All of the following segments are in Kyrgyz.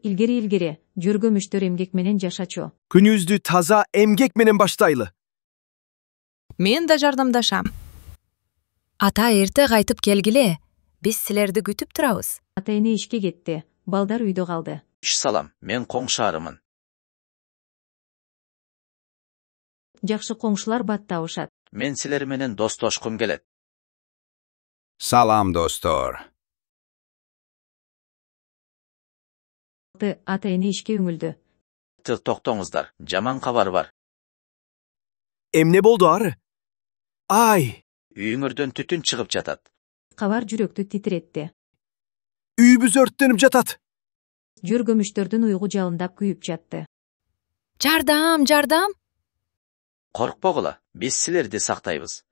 Ilgeri, jürgömüştөр emgek menen жашачу. Күнүздү таза эмгек менен баштайлы. Мен да жардамдашам. Ата эрте кайтып келгиле. Биз силерди күтүп турабыз. Ата-эне ишке кетти. Балдар үйдө калды. Салам, мен коңшарымын. Жакшы коңшулар бат табышат. Мен силер менен достошкум келет. Salam dostlar. Ата-эне ишке үңүлдү. Токтоңуздар, жаман кабар бар. Эмне болду ары? Ай, Үйүңөрдөн түтүн чыгып жатат. Кабар жүрөктү титиретти. үйбүз өрттөнүп жатат. Жөргөмүштөрдүн уйгу жалындап күйүп жатты. Жардам. Коркпогула, биз силерди сактайбыз.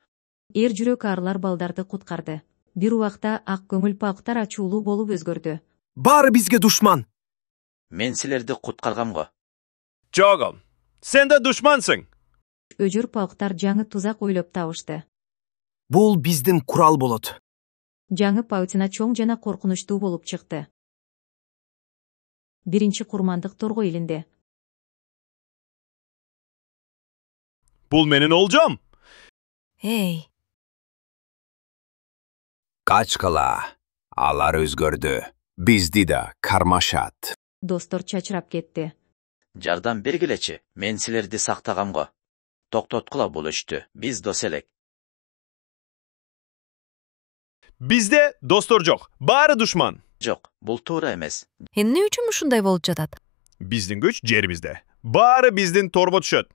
Эр жүрөк арлар балдарды куткарды. Бир убакта ак көңүл пауктар ачуулуу болуп өзгөрдү. Баары бизге душман. Мен силерди куткаргам го. Жогом, сен да душмансың. Өжөр пауктар жаңы тузак ойлоп табышты. Бул биздин курал болот. Жаңы паутина чоң жана коркунучтуу болуп чыкты. Биринчи курмандык торго илинди. Бул менин олжом. Эй, Качкыла. Алар өзгөрдү. Бизди да кармашат. Достор чачырап кетти. Жардам бергилечи, мен силерди сактагам го. Токтоткула бул иштү, биз дос элек. Бизде достор жок, баары душман. Жок, бул туура эмес. эмне үчүн ушундай болуп жатат? Биздин күч жерибизде. Баары биздин торбо түшөт.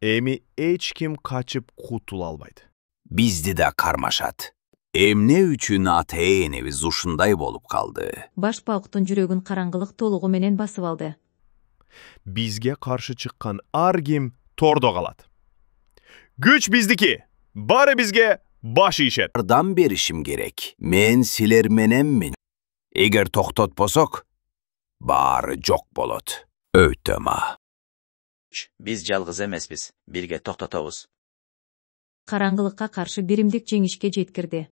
Эми эч ким качып кутула албайт. Бизди да кармашат. Эмне үчүн ата-энебиз ушундай болуп калды? Баш пауктун жүрөгүн караңгылык толугу менен басып алды. Бизге каршы чыккан ар ким тордо калат. Күч биздики. Баары бизге баш ийишет. Жардам беришим керек. Мен силер мененмин. Эгер токтотпосок, баары жок болот. Өйтөма. Биз жалгыз эмеспиз, бирге токтотобуз. Караңгылыкка каршы биримдик жеңишке жеткирди.